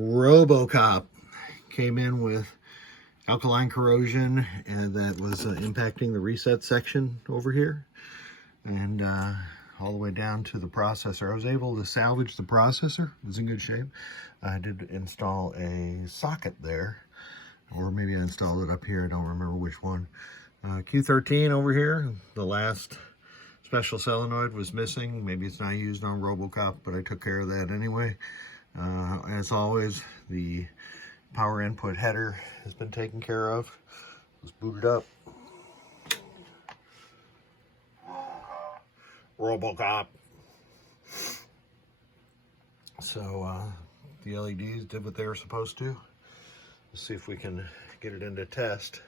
RoboCop came in with alkaline corrosion, and that was impacting the reset section over here, and all the way down to the processor. I was able to salvage the processor. It was in good shape. I did install a socket there, or maybe I installed it up here. I don't remember which one. Q13 over here, the last special solenoid was missing. Maybe it's not used on RoboCop, but I took care of that anyway. As always, the power input header has been taken care of. Let's boot it up. RoboCop. So the LEDs did what they were supposed to. Let's see if we can get it into test.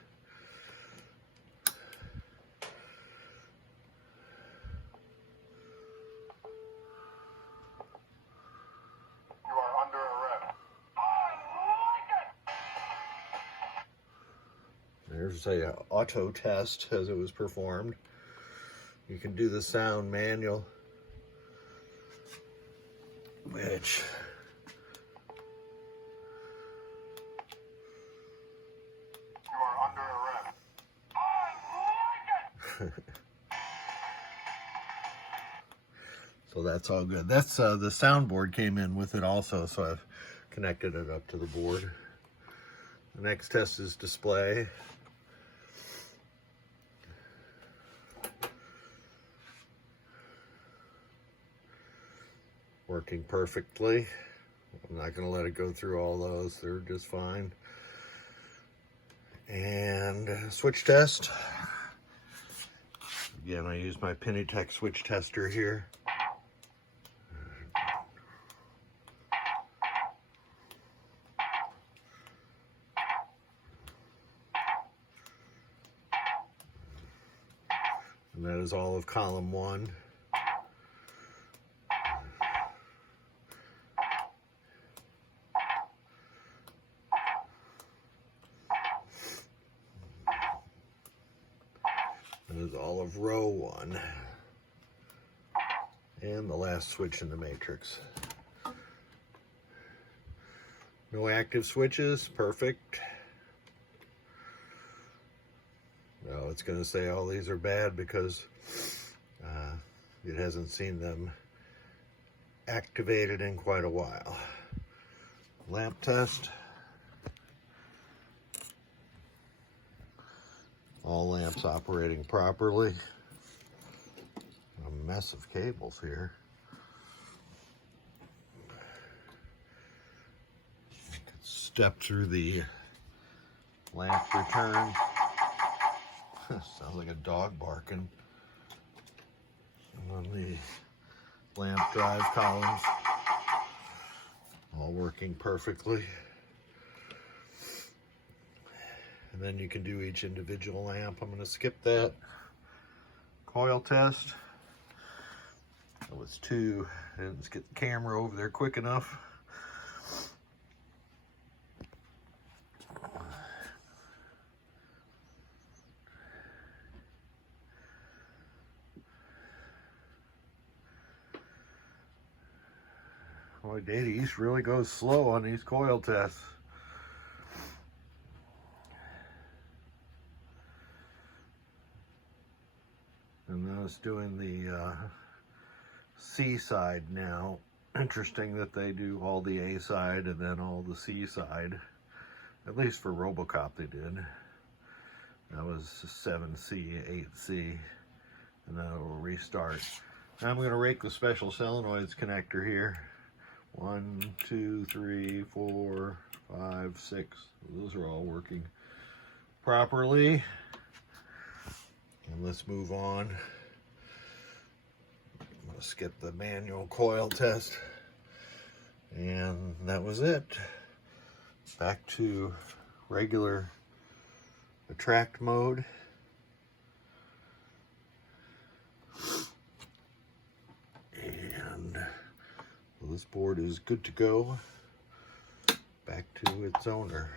There's a auto test as it was performed. You can do the sound manual, which you are under arrest. I like it. So that's all good. That's the soundboard came in with it also, so I've connected it up to the board. The next test is display. Working perfectly. I'm not going to let it go through all those. They're just fine. And switch test. Again, I use my Pennytech switch tester here. And that is all of column 1. That is all of row 1. And the last switch in the matrix. No active switches, perfect. No, it's going to say all these are bad because it hasn't seen them activated in quite a while. Lamp test. All lamps operating properly. A mess of cables here. I could step through the lamp return. Sounds like a dog barking. And on the lamp drive columns, all working perfectly. And then you can do each individual lamp. I'm going to skip that. Coil test. That was 2. I didn't get the camera over there quick enough. Boy, Data East really goes slow on these coil tests. And I was doing the C side now. Interesting that they do all the A side and then all the C side. At least for RoboCop they did. That was 7C, 8C, and then it will restart. Now I'm going to rake the special solenoids connector here. 1, 2, 3, 4, 5, 6. Those are all working properly. And let's move on. I'm going to skip the manual coil test. And that was it. Back to regular attract mode. And this board is good to go. Back to its owner.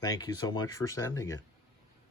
Thank you so much for sending it.